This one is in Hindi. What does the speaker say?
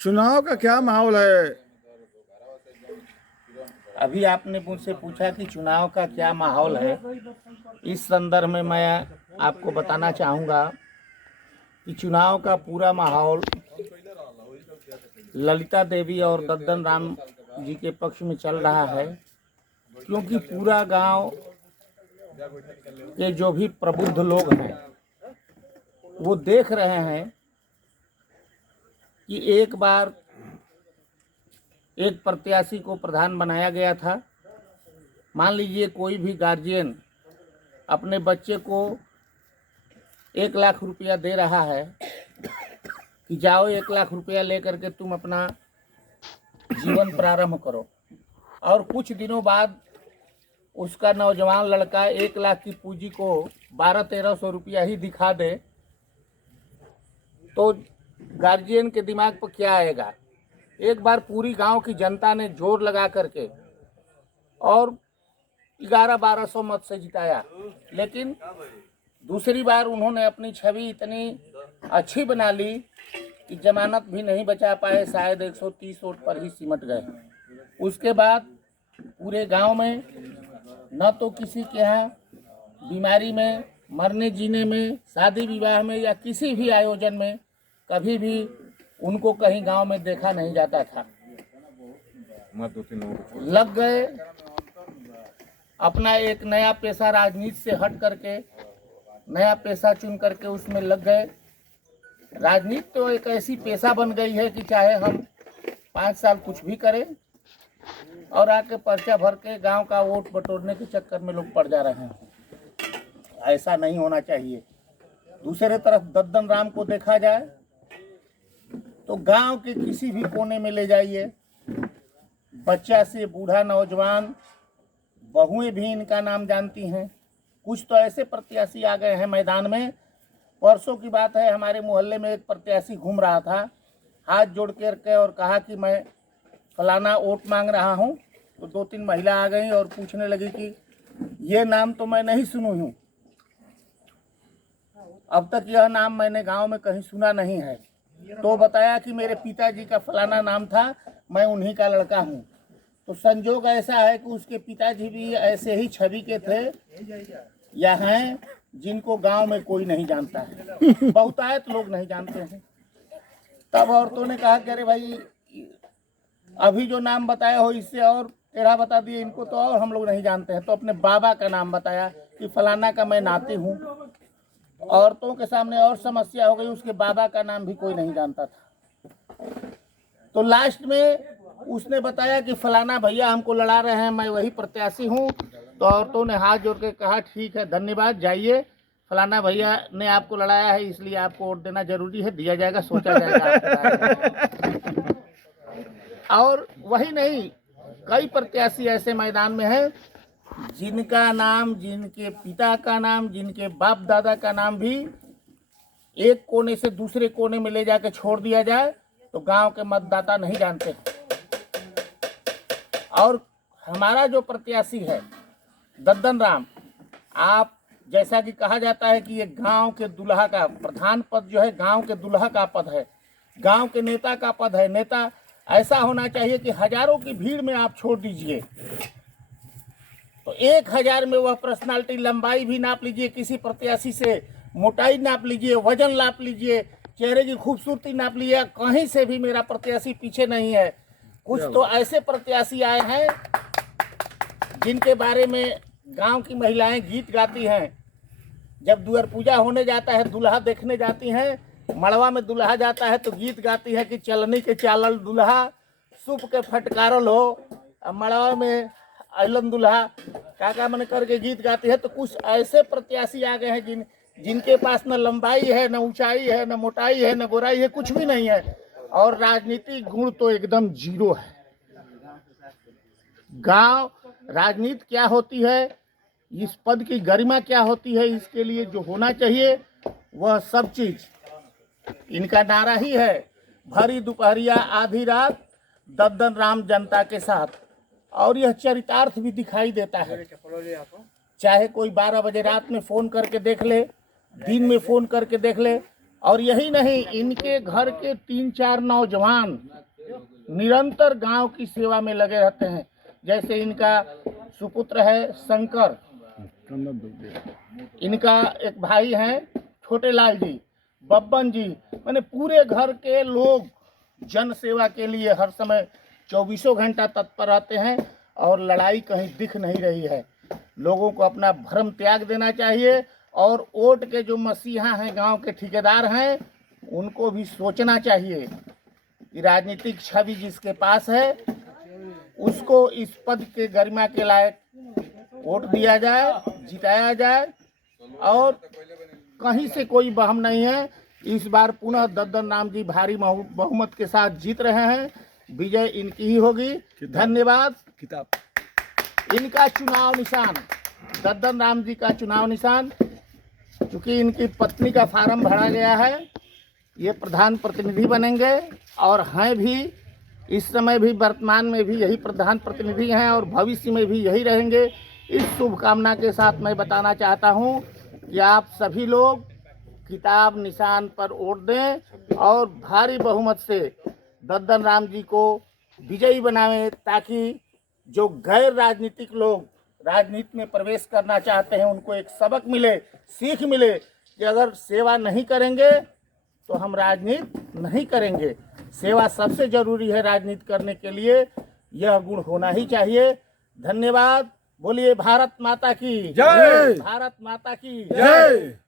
चुनाव का क्या माहौल है? अभी आपने मुझसे पूछा कि चुनाव का क्या माहौल है। इस संदर्भ में मैं आपको बताना चाहूँगा कि चुनाव का पूरा माहौल ललिता देवी और दद्दन राम जी के पक्ष में चल रहा है, क्योंकि पूरा गांव के जो भी प्रबुद्ध लोग हैं वो देख रहे हैं कि एक बार एक प्रत्याशी को प्रधान बनाया गया था। मान लीजिए कोई भी गार्जियन अपने बच्चे को 1 लाख रुपया दे रहा है कि जाओ 1 लाख रुपया लेकर के तुम अपना जीवन प्रारंभ करो, और कुछ दिनों बाद उसका नौजवान लड़का 1 लाख की पूंजी को 1200-1300 रुपया ही दिखा दे, तो गार्जियन के दिमाग पर क्या आएगा? एक बार पूरी गांव की जनता ने जोर लगा करके और 1100-1200 मत से जिताया, लेकिन दूसरी बार उन्होंने अपनी छवि इतनी अच्छी बना ली कि जमानत भी नहीं बचा पाए, शायद 130 वोट पर ही सिमट गए। उसके बाद पूरे गांव में न तो किसी के यहाँ बीमारी में, मरने जीने में, शादी विवाह में या किसी भी आयोजन में कभी भी उनको कहीं गांव में देखा नहीं जाता था। लग गए अपना एक नया पेशा, राजनीति से हट करके नया पेशा चुन करके उसमें लग गए। राजनीति तो एक ऐसी पेशा बन गई है कि चाहे हम 5 साल कुछ भी करें और आके पर्चा भर के गांव का वोट बटोरने के चक्कर में लोग पड़ जा रहे हैं। ऐसा नहीं होना चाहिए। दूसरे तरफ दद्दन राम को देखा जाए तो गांव के किसी भी कोने में ले जाइए, बच्चा से बूढ़ा नौजवान, बहुएं भी इनका नाम जानती हैं। कुछ तो ऐसे प्रत्याशी आ गए हैं मैदान में। परसों की बात है, हमारे मोहल्ले में एक प्रत्याशी घूम रहा था, हाथ जोड़ के और कहा कि मैं फलाना वोट मांग रहा हूं। तो 2-3 महिला आ गई और पूछने लगी कि ये नाम तो मैं नहीं सुनी हूँ, अब तक यह नाम मैंने गांव में कहीं सुना नहीं है। तो बताया कि मेरे पिताजी का फलाना नाम था, मैं उन्हीं का लड़का हूँ। तो संजोग ऐसा है कि उसके पिताजी भी ऐसे ही छवि के थे या हैं जिनको गांव में कोई नहीं जानता है, बहुतायत लोग नहीं जानते हैं। तब औरतों ने कहा कि अरे भाई, अभी जो नाम बताया हो इससे और टेढ़ा बता दिए, इनको तो और हम लोग नहीं जानते हैं। तो अपने बाबा का नाम बताया कि फलाना का मैं नाती हूँ। औरतों के सामने और समस्या हो गई, उसके बाबा का नाम भी कोई नहीं जानता था। तो लास्ट में उसने बताया कि फलाना भैया हमको लड़ा रहे हैं, मैं वही प्रत्याशी हूँ। तो औरतों ने हाथ जोड़ के कहा ठीक है, धन्यवाद, जाइए, फलाना भैया ने आपको लड़ाया है इसलिए आपको वोट देना जरूरी है, दिया जाएगा, सोचा जाएगा। और वही नहीं, कई प्रत्याशी ऐसे मैदान में हैं जिनका नाम, जिनके पिता का नाम, जिनके बाप दादा का नाम भी एक कोने से दूसरे कोने में ले जाकर छोड़ दिया जाए तो गांव के मतदाता नहीं जानते। और हमारा जो प्रत्याशी है दद्दन राम, आप जैसा कि कहा जाता है कि ये गांव के दुल्हा का प्रधान पद जो है, गांव के दुल्हा का पद है, गांव के नेता का पद है। नेता ऐसा होना चाहिए कि हजारों की भीड़ में आप छोड़ दीजिए तो 1000 में वह पर्सनालिटी, लंबाई भी नाप लीजिए, किसी प्रत्याशी से मोटाई नाप लीजिए, वजन नाप लीजिए, चेहरे की खूबसूरती नाप लीजिए, कहीं से भी मेरा प्रत्याशी पीछे नहीं है। कुछ तो ऐसे प्रत्याशी आए हैं जिनके बारे में गांव की महिलाएं गीत गाती हैं। जब दुआर पूजा होने जाता है, दुल्हा देखने जाती हैं, मड़वा में दुल्हा जाता है तो गीत गाती है कि चलनी के चालल दुल्हा, सुप के फटकारल हो, मड़वा में अलन दुल्हा, काका मन करके गीत गाती है। तो कुछ ऐसे प्रत्याशी आ गए हैं जिनके पास न लंबाई है, न ऊंचाई है, न मोटाई है, न गोराई है, कुछ भी नहीं है, और राजनीतिक गुण तो एकदम जीरो है। गांव राजनीति क्या होती है, इस पद की गरिमा क्या होती है, इसके लिए जो होना चाहिए वह सब चीज इनका नारा ही है, भरी दोपहरिया आधी रात दद्दन राम जनता के साथ। और यह चरितार्थ भी दिखाई देता है। चाहे कोई 12 बजे रात में फोन करके देख ले, दिन में फोन करके देख ले, और यही नहीं, इनके घर के 3-4 नौजवान निरंतर गांव की सेवा में लगे रहते हैं। जैसे इनका सुपुत्र है शंकर, इनका एक भाई हैं छोटे लाल जी, बब्बन जी, माने पूरे घर के लोग जन सेवा के लिए हर समय 24 घंटा तत्पर रहते हैं और लड़ाई कहीं दिख नहीं रही है। लोगों को अपना भ्रम त्याग देना चाहिए और वोट के जो मसीहा हैं, गांव के ठेकेदार हैं, उनको भी सोचना चाहिए कि राजनीतिक छवि जिसके पास है उसको इस पद के गरिमा के लायक वोट दिया जाए, जिताया जाए। और कहीं से कोई बहम नहीं है, इस बार पुनः दद्दन राम जी भारी बहुमत के साथ जीत रहे हैं, विजय इनकी ही होगी। धन्यवाद। किताब इनका चुनाव निशान, दद्दन राम जी का चुनाव निशान, चूँकि इनकी पत्नी का फार्म भरा गया है, ये प्रधान प्रतिनिधि बनेंगे और हैं भी, इस समय भी वर्तमान में भी यही प्रधान प्रतिनिधि हैं और भविष्य में भी यही रहेंगे। इस शुभकामना के साथ मैं बताना चाहता हूं कि आप सभी लोग किताब निशान पर वोट दें और भारी बहुमत से दद्दन राम जी को विजयी बनावें, ताकि जो गैर राजनीतिक लोग राजनीति में प्रवेश करना चाहते हैं उनको एक सबक मिले, सीख मिले कि अगर सेवा नहीं करेंगे तो हम राजनीति नहीं करेंगे। सेवा सबसे जरूरी है राजनीति करने के लिए, यह गुण होना ही चाहिए। धन्यवाद। बोलिए भारत माता की जय। भारत माता की जय।